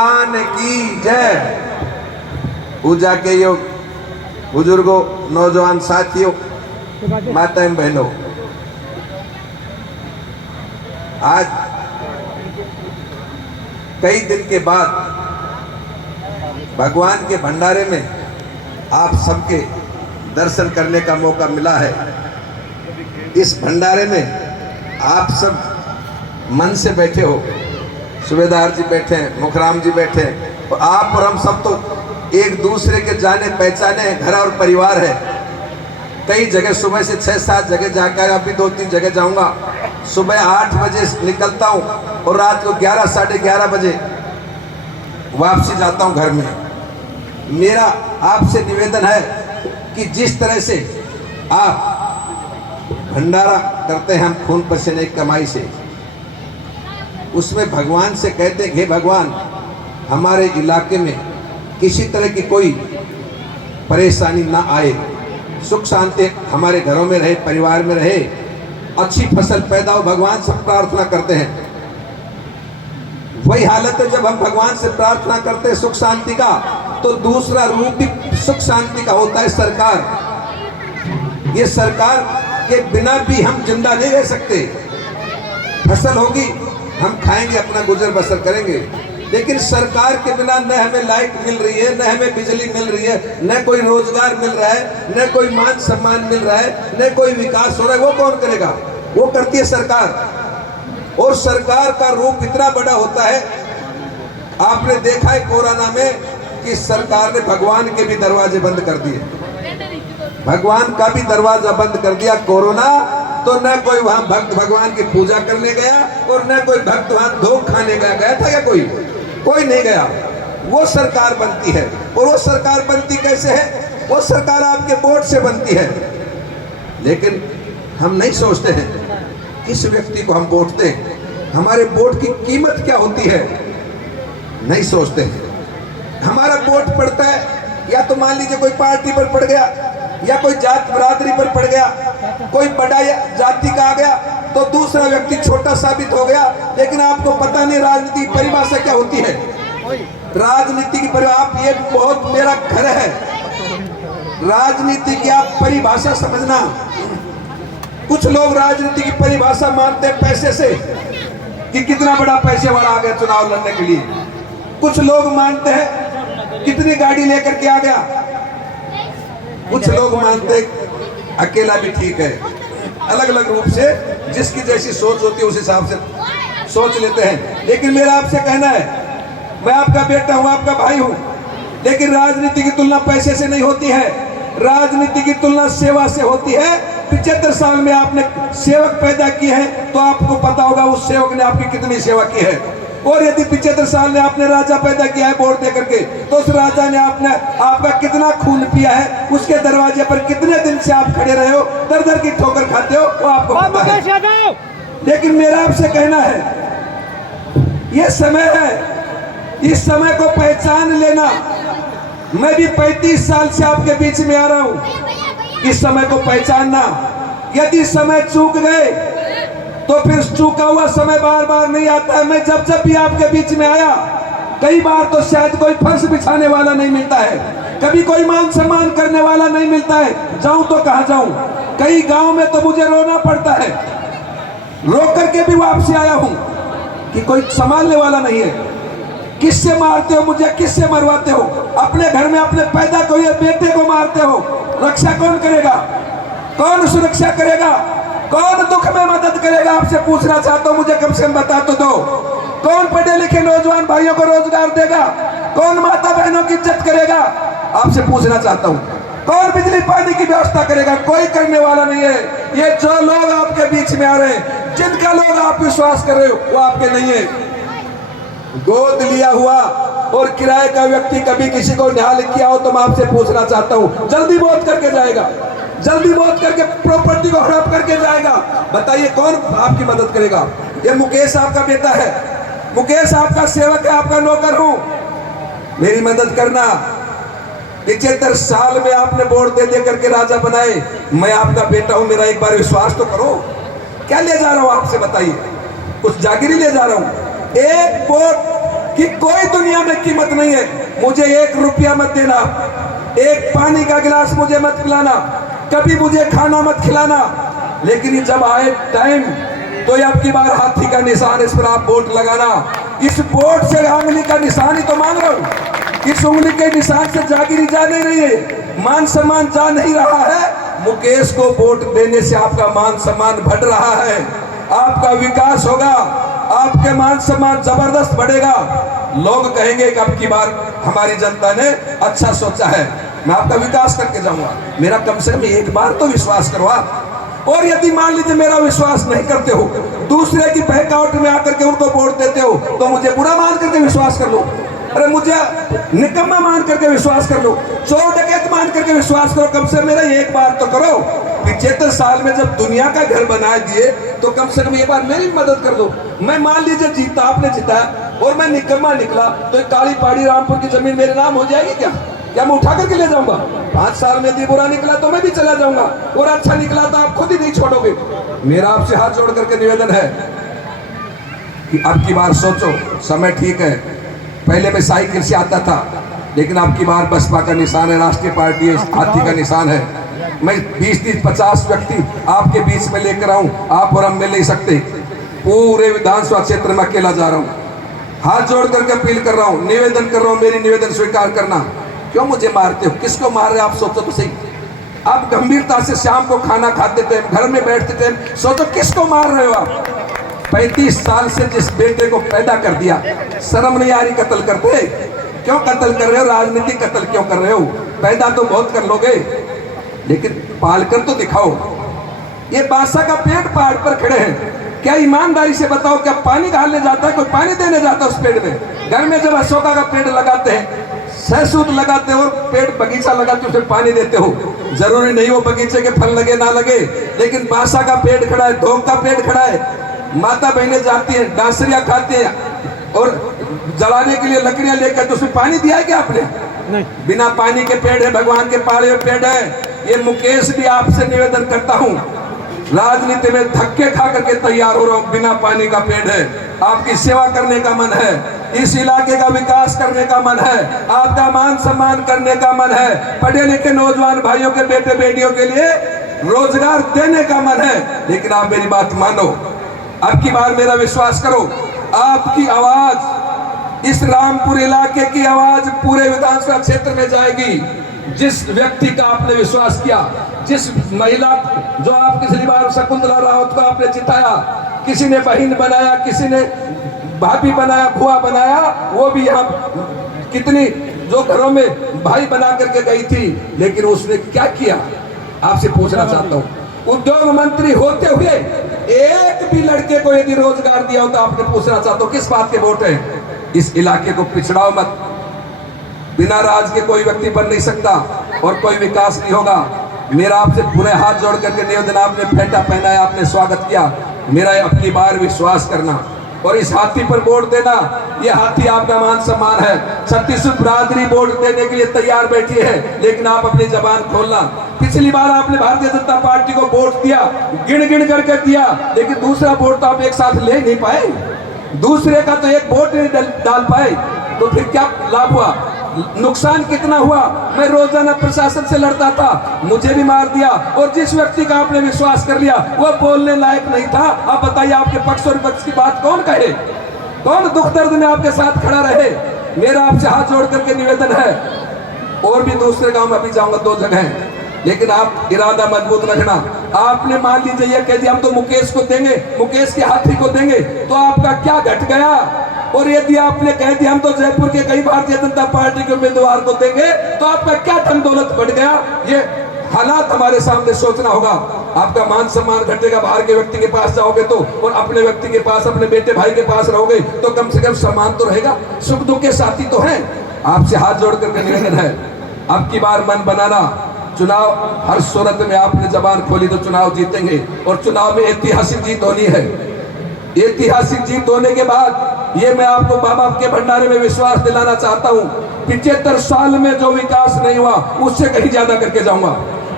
भगवान की जय। पूजा के योग बुजुर्गों, नौजवान साथियों, माताएं बहनों, आज कई दिन के बाद भगवान के भंडारे में आप सबके दर्शन करने का मौका मिला है। इस भंडारे में आप सब मन से बैठे हो, सूबेदार जी बैठे हैं, मुखराम जी बैठे हैं, और आप और हम सब तो एक दूसरे के जाने पहचाने घर और परिवार है। कई जगह सुबह से 6-7 जगह जाकर, अभी 2-3 जगह जाऊंगा। सुबह 8 बजे निकलता हूं और रात को 11 साढ़े 11 बजे वापसी जाता हूं घर में। मेरा आपसे निवेदन है कि जिस तरह से आप भंडारा करते हैं हम खून पसीने की कमाई से, उसमें भगवान से कहते हैं, हे भगवान, हमारे इलाके में किसी तरह की कोई परेशानी ना आए, सुख शांति हमारे घरों में रहे, परिवार में रहे, अच्छी फसल पैदा हो, भगवान से प्रार्थना करते हैं। वही हालत है जब हम भगवान से प्रार्थना करते हैं सुख शांति का, तो दूसरा रूप भी सुख शांति का होता है सरकार। ये सरकार के बिना भी हम जिंदा नहीं रह सकते। फसल होगी, हम खाएंगे, अपना गुजर बसर करेंगे, लेकिन सरकार के बिना न हमें लाइट मिल रही है, न हमें बिजली मिल रही है, न कोई रोजगार मिल रहा है, न कोई मान सम्मान मिल रहा है, न कोई विकास हो रहा है। वो कौन करेगा? वो करती है सरकार। और सरकार का रूप इतना बड़ा होता है, आपने देखा है कोरोना में कि सरकार ने भगवान के भी दरवाजे बंद कर दिए, भगवान का भी दरवाजा बंद कर दिया। कोरोना तो न कोई वहां भक्त भगवान की पूजा करने गया और न कोई भक्त वहां धोख खाने गया था क्या? कोई नहीं गया। वो सरकार बनती है। और वो सरकार बनती कैसे है? वो सरकार आपके वोट से बनती है। लेकिन हम नहीं सोचते हैं किस व्यक्ति को हम वोट दें, हमारे वोट की कीमत क्या होती है, नहीं सोचते हैं। हमारा वोट पड़ता है या तो मान लीजिए कोई पार्टी पर पड़ गया, या कोई जात बरादरी पर पड़ गया, कोई बड़ा जाति का आ गया तो दूसरा व्यक्ति छोटा साबित हो गया। लेकिन आपको पता नहीं राजनीति की परिभाषा क्या होती है। राजनीति की परिभाषा, आप ये बहुत मेरा घर है, राजनीति की आप परिभाषा समझना। कुछ लोग राजनीति की परिभाषा मानते हैं पैसे से, कि कितना बड़ा पैसे वाला आ गया चुनाव लड़ने के लिए। कुछ लोग मानते हैं कितनी गाड़ी लेकर के आ गया। कुछ लोग मानते हैं अकेला भी ठीक है। अलग अलग रूप से जिसकी जैसी सोच होती है उस हिसाब से सोच लेते हैं। लेकिन मेरा आपसे कहना है, मैं आपका बेटा हूं, आपका भाई हूं, लेकिन राजनीति की तुलना पैसे से नहीं होती है। राजनीति की तुलना सेवा से होती है। 75 साल में आपने सेवक पैदा किए हैं तो आपको पता होगा उस सेवक ने आपकी कितनी सेवा की है। और यदि 75 साल में आपने राजा पैदा किया है वोट दे करके, तो उस राजा ने आपका कितना खून पिया है, उसके दरवाजे पर कितने दिन से आप खड़े रहे हो, दर दर की ठोकर खाते हो, वो आपको पता है। लेकिन मेरा आपसे कहना है, ये समय है, इस समय को पहचान लेना। मैं भी 35 साल से आपके बीच में आ रहा हूं। इस समय को पहचानना। यदि समय चूक गए तो फिर चूका हुआ समय बार बार नहीं आता है। मैं जब भी आपके बीच में आया, कई बार तो शायद कोई फर्श बिछाने वाला नहीं मिलता है, कभी कोई मान सम्मान करने वाला नहीं मिलता है। जाऊं तो कहां जाऊं? कई गांव में तो मुझे रोना पड़ता है, रो करके भी वापसी आया हूं कि कोई संभालने वाला नहीं है। किससे मारते हो मुझे, किससे मरवाते हो? अपने घर में अपने पैदा हुए बेटे को मारते हो। रक्षा कौन करेगा? कौन सुरक्षा करेगा? कौन दुख में मदद करेगा? आपसे पूछना चाहता हूं, मुझे कम से कम बता तो दो। कौन पढ़े लिखे नौजवान भाइयों को रोजगार देगा? कौन माता बहनों की इज्जत करेगा? आपसे पूछना चाहता हूं, कौन बिजली पानी की व्यवस्था करेगा? कोई करने वाला नहीं है। ये जो लोग आपके बीच में आ रहे हैं, जिनका लोग आप विश्वास कर रहे हो, वो आपके नहीं है। गोद लिया हुआ और किराए का व्यक्ति कभी किसी को निहाल किया हो तो मैं आपसे पूछना चाहता हूं, जल्दी मौत करके जाएगा, जल्दी मौत करके प्रॉपर्टी को हड़प करके जाएगा। बताइए कौन आपकी मदद करेगा? ये मुकेश आपका बेटा है, मुकेश आपका सेवक है, आपका नौकर हूं, मेरी मदद करना। 75 साल में आपने वोट दे करके राजा बनाए, मैं आपका बेटा हूं, मेरा एक बार विश्वास तो करो। क्या ले जा रहा हूं आपसे बताइए? कुछ जागीरी ले जा रहा हूं? एक वोट कि कोई दुनिया में कीमत नहीं है, मुझे 1 रुपया मत देना, एक पानी का गिलास मुझे मत पिलाना, कभी मुझे खाना मत खिलाना, लेकिन जब आए टाइम तो अब की बार हाथी का निशान, इस पर आप वोट लगाना। इस वोट से उंगली का निशान ही तो मांग रहा हूं, इस उंगली के निशान से जागीरी जा नहीं रही है, मान सम्मान जा नहीं रहा है। मुकेश को वोट देने से आपका मान सम्मान बढ़ रहा है, आपका विकास होगा, आपके मान सम्मान जबरदस्त बढ़ेगा। लोग कहेंगे कि अब की बार हमारी जनता ने अच्छा सोचा है, मैं आपका विकास करके जाऊंगा। मेरा कम से कम एक बार तो विश्वास करो आप। और यदि मान लीजिए मेरा विश्वास नहीं करते हो, दूसरे की बहकावट में आकर के उनको वोट देते हो, तो मुझे बुरा मान करके विश्वास कर लो, अरे मुझे निकम्मा मान करके विश्वास कर लो, चोर डकैत मान करके विश्वास करो, कम से मेरा एक बार तो करो। 75 साल में जब दुनिया का घर बना दिए तो कम से कम एक बार मेरी मदद कर दो। मैं मान लीजिए जीता, आपने जिताया और मैं निकम्मा निकला, तो काली पहाड़ी रामपुर की जमीन मेरे नाम हो जाएगी क्या? क्या मैं उठा करके ले जाऊंगा? 5 साल में यदि बुरा निकला तो मैं भी चला जाऊंगा, और अच्छा निकला तो आप खुद ही नहीं छोड़ोगे। मेरा आपसे हाथ जोड़ करके निवेदन है कि अब की बार सोचो, समय ठीक है। पहले मैं साइकिल से आता था, लेकिन अब की बार बसपा का निशान है, राष्ट्रीय पार्टी है, हाथी का निशान है। मैं 20, 30, 50 व्यक्ति आपके बीच में लेकर आऊं, आप और हम मिल नहीं सकते। पूरे विधानसभा क्षेत्र में अकेला जा रहा हूं, हाथ जोड़ करके अपील कर रहा हूं, निवेदन कर रहा हूं, मेरी निवेदन स्वीकार करना। क्यों मुझे मारते हो? किसको मार रहे हो आप? सोचो तो सही। आप गंभीरता से शाम को खाना खाते थे, घर में बैठते थे, सोचो किसको मार रहे हो आप? 35 साल से जिस बेटे को पैदा कर दिया, शर्म नहीं आ रही कत्ल करते? क्यों कत्ल कर रहे हो? राजनीति कत्ल क्यों कर रहे हो? पैदा तो बहुत कर लोगे, लेकिन पाल कर तो दिखाओ। ये बादशाह का पेड़ पहाड़ पर खड़े हैं, क्या ईमानदारी से बताओ, क्या पानी डालने जाता है? कोई पानी देने जाता है उस पेड़ में? घर में जब अशोका का पेड़ लगाते हैं, सहसूत लगाते हो, पेड़ बगीचा लगाते हो, उसे पानी देते हो, जरूरी नहीं हो बगीचे के फल लगे ना लगे, लेकिन बादशाह का पेड़ खड़ा है, धोक का पेड़ खड़ा है, माता बहनें जाती हैं, डांसरिया खाती हैं, और जलाने के लिए लकड़ियां लेकर, तो उसमें पानी दिया है क्या आपने? नहीं। बिना पानी के पेड़ है, भगवान के पाले हुए पेड़ है। ये मुकेश भी आपसे निवेदन करता हूं, राजनीति में धक्के खा करके तैयार हो रहा हूं, बिना पानी का पेड़ है। आपकी सेवा करने का मन है, इस इलाके का विकास करने का मन है, आपका मान सम्मान करने का मन है, पढ़े लिखे नौजवान भाइयों के बेटे बेटियों के लिए रोजगार देने का मन है। लेकिन आप मेरी बात मानो, अब की बार मेरा विश्वास करो, आपकी आवाज, इस रामपुर इलाके की आवाज पूरे विधानसभा क्षेत्र में जाएगी। जिस व्यक्ति का आपने विश्वास किया, जिस महिला जो आप पिछली बार शकुंतला रावत को आपने जिताया, किसी ने बहन बनाया, किसी ने भाभी बनाया, बुआ बनाया, वो भी यहाँ कितनी जो घरों में भाई बना करके गई थी, लेकिन उसने क्या किया? आपसे पूछना चाहता हूँ, उद्योग मंत्री होते हुए एक भी लड़के को यदि रोजगार दिया हो तो आपने पूछना चाहता हूँ किस बात के वोट है? इस इलाके को पिछड़ाओ मत, बिना राज के कोई व्यक्ति बन नहीं सकता और कोई विकास नहीं होगा। मेरा आपसे पूरे हाथ जोड़ करके निवेदन, आपने फेंटा पहनाया, आपने स्वागत किया, मेरा अपनी बार विश्वास करना और इस हाथी पर वोट देना। ये हाथी आपका मान सम्मान है। 36 बरादरी वोट देने के लिए तैयार बैठी है, लेकिन आप अपनी जबान खोलना। पिछली बार आपने भारतीय जनता पार्टी को वोट दिया, गिन गिन करके दिया, लेकिन दूसरा वोट तो आप एक साथ ले नहीं पाए, दूसरे का तो एक वोट नहीं डाल पाए, तो फिर क्या लाभ हुआ? नुकसान कितना हुआ? मैं रोजाना प्रशासन से लड़ता था, मुझे भी मार दिया, और जिस व्यक्ति का आपने विश्वास कर लिया वो बोलने लायक नहीं था। अब बताइए आपके पक्ष और विपक्ष की बात कौन कहे? कौन दुख दर्द में आपके साथ खड़ा रहे? मेरा आपसे हाथ जोड़ करके निवेदन है, और भी दूसरे गांव में अभी जाऊंगा, 2 जगह, लेकिन आप इरादा मजबूत रखना। आपने मान लीजिए ये कह दिया हम तो मुकेश को देंगे, मुकेश के हाथी को देंगे, तो आपका क्या घट गया? और यदि आपने कह दिया हम तो जयपुर के कई भारतीय जनता पार्टी के उम्मीदवार को देंगे, तो आपका क्या धन दौलत बढ़ गया? ये हालात हमारे सामने सोचना होगा। आपका मान सम्मान घटेगा, बाहर के व्यक्ति के पास जाओगे तो, और अपने व्यक्ति के पास, अपने बेटे भाई के पास रहोगे तो कम से कम सम्मान तो रहेगा। सुख दुख के साथी तो हैं। आपसे हाथ जोड़ करके निवेदन है, अब की बार मन बनाना, चुनाव हर सूरत में आपने जबान खोली तो चुनाव जीतेंगे, और चुनाव में ऐतिहासिक जीत होनी है। ऐतिहासिक जीत होने के बाद ये मैं आपको बाबा के भंडारे में विश्वास दिलाना चाहता हूँ, 75 साल में जो विकास नहीं हुआ उससे कहीं ज्यादा करके जाऊंगा।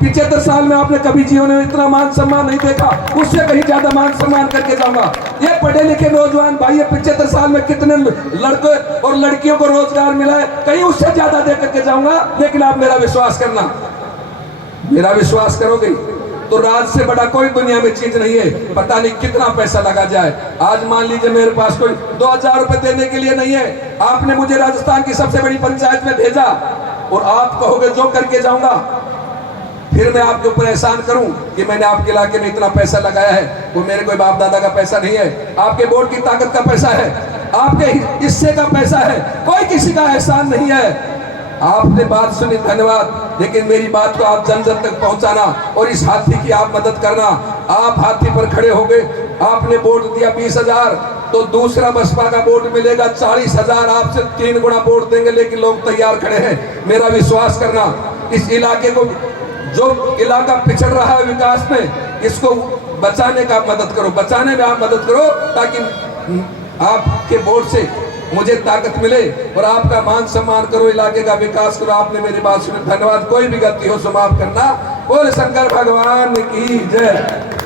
75 साल में आपने कभी जीवन में इतना मान सम्मान नहीं देखा, उससे कहीं ज्यादा मान सम्मान करके जाऊंगा। ये पढ़े लिखे नौजवान भाई, ये 75 साल में कितने लड़के और लड़कियों को रोजगार मिला है, कहीं उससे ज्यादा दे करके जाऊंगा। लेकिन आप मेरा विश्वास करना, मेरा विश्वास करोगे तो राज से बड़ा कोई दुनिया में चीज नहीं है। पता नहीं कितना पैसा लगा जाए। आज मान लीजिए मेरे पास कोई 2000 रुपए देने के लिए नहीं है, आपने मुझे राजस्थान की सबसे बड़ी पंचायत में भेजा और आप कहोगे जो करके जाऊंगा, फिर मैं आपके ऊपर एहसान करूं कि मैंने आपके इलाके में इतना पैसा लगाया है। वो मेरे कोई बाप दादा का पैसा नहीं है, आपके वोट की ताकत का पैसा है, आपके हिस्से का पैसा है, कोई किसी का एहसान नहीं है। आपने बात सुनी, धन्यवाद, लेकिन मेरी बात को आप जन जन तक पहुंचाना और इस हाथी की आप मदद करना। आप हाथी पर खड़े हो गए, आपने वोट दिया 20,000, तो दूसरा बसपा का वोट मिलेगा 40,000, आपसे 3 गुना वोट देंगे। लेकिन लोग तैयार खड़े हैं, मेरा विश्वास करना। इस इलाके को, जो इलाका पिछड़ रहा है विकास में, इसको बचाने का मदद करो, बचाने में आप मदद करो, ताकि आपके वोट से मुझे ताकत मिले और आपका मान सम्मान करो, इलाके का विकास करो। आपने मेरी बात सुनी, धन्यवाद। कोई भी गलती हो तो माफ करना। बोले शंकर भगवान की जय।